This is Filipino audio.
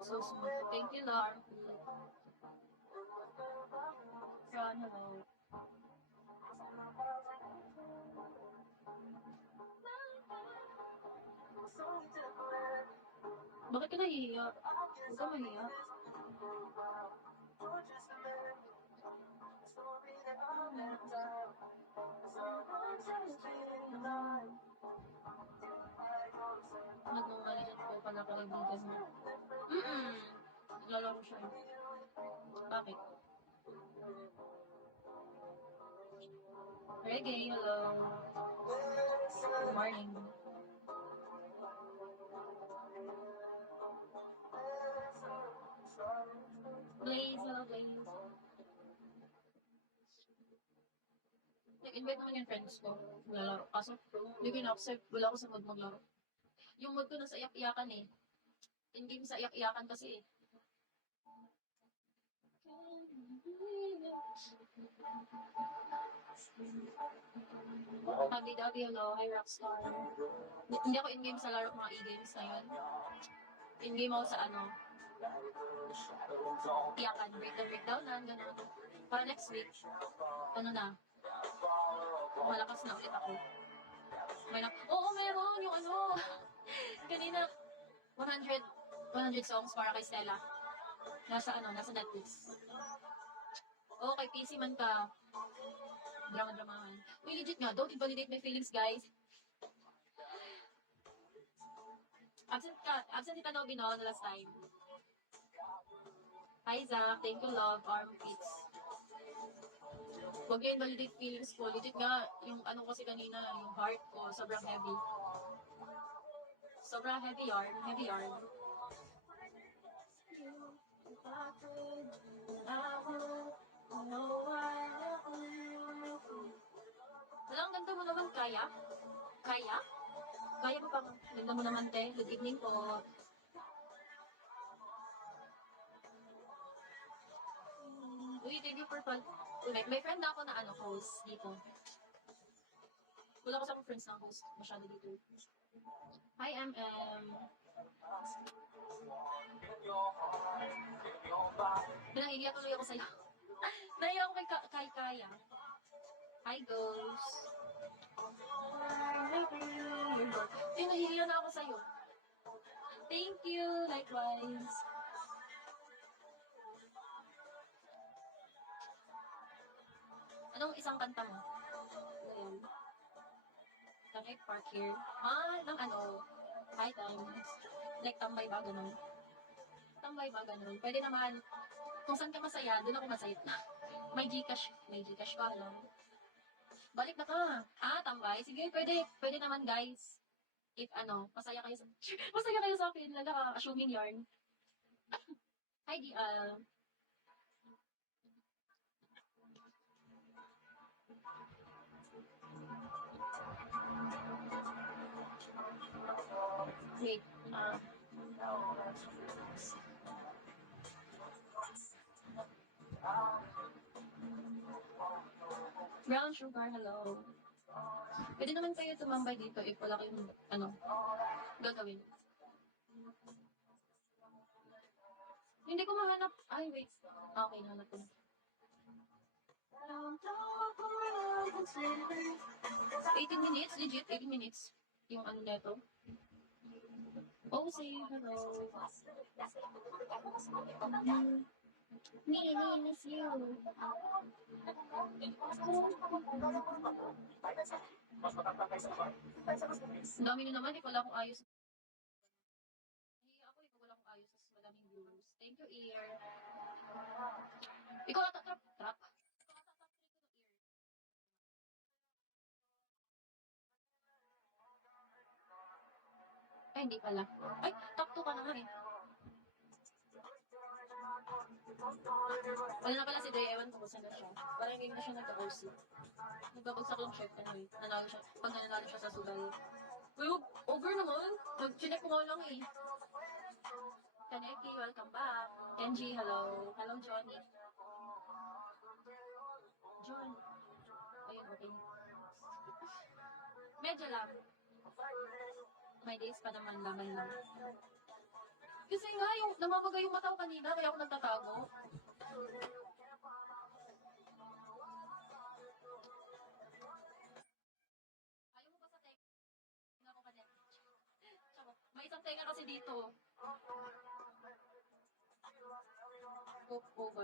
So smooth. Thank you, Lar. Ron, hello. Bakit ka nahihiya? Huwag ka mahiya. Nag-manager ko pala kaibigan mo. Naglalaro siya. Bakit? Reggae, hello. Good morning. Blaze, hello Blaze. Nag-invite naman yung friends ko. Lalaro. Kaso, hindi ko na-accept. Wala ako sa mood maglaro. Yung mood ko nasa iyak-iyakan eh. In-game sa iyak-iyakan kasi eh. Habi-dabi, hello. Hi, Rockstar. Hindi ako in-game sa laro mga e-games na yun. In-game ako sa ano. Iyakan. Breakdown na. Ganun. Para next week. Ano na. Malakas na ulit ako. Oo, meron. Yung ano. Kanina. 100 songs para kay Stella. Nasa Netflix. Oo, kay PC man ka. Drama-dramahan. Uy, legit nga. Don't invalidate my feelings, guys. Absent si Tanobi no, the last time. Hi, Zach. Thank you, love. Armpits. Huwag yung invalidate feelings ko. Legit nga, yung ano kasi kanina, yung heart ko, sobrang heavy. Sobrang heavy yarn. Heavy yarn. Wala, ang ganda mo naman, Kaya? Kaya? Kaya mo pang, ganda mo naman, te. Good evening po. Uy, thank you for fun. May friend na ako na host dito. Wala ko sa akong friends na host. Masyado dito. Hi, MM. Naiiyak tuloy ako sa'yo. Naiiyak ako kay Kaya. Hi, Ghost. Naiiyak na ako sa'yo. Thank you. Likewise. Anong isang kanta mo? Ayan. Can I park here? Ng high times. Like, tambay ba, ganun? Tambay ba, ganun? Pwede naman, kung saan ka masaya, doon ako masaya. May Gcash ka, no? Balik na ka. Tambay? Sige, pwede naman, guys. If masaya kayo sa akin, assuming yarn. Hi, DL. Wait, Brown Sugar, hello. Pwede naman kayo tumambay dito if wala kayong, gagawin. Hindi ko mahanap. Ay, wait. Okay, nahanap ko. 18 minutes? Legit? 18 minutes? Yung neto? Oh, say hello. Me, miss you. Ang dami na naman, wala akong ayos. Ako, wala akong ayos, sa madaming viewers. Thank you, Ear. Ikaw ata, trap. Ay, hindi pala. Ay, top 2 ka na nga eh. Wala na pala si Day, ewan ko kung saan na siya. Parang hindi na siya nagka-OC. Nagbabagsak lang siya, nanalo siya. Pag nanalo siya sa sugal. Uy, over naman. Nag-chinek ko nga lang eh. Kaneki, welcome back. Kenji, hello. Hello, Johnny. John. Ayun, okay. Medyo lang. May days pa naman, laman lang. Kasi nga, yung namamaga yung mata ko kanina, kaya ako nagtatago. Ayaw mo pa sa tenga ko kanina. Tsaka, may isang tenga kasi dito. Oh, oh,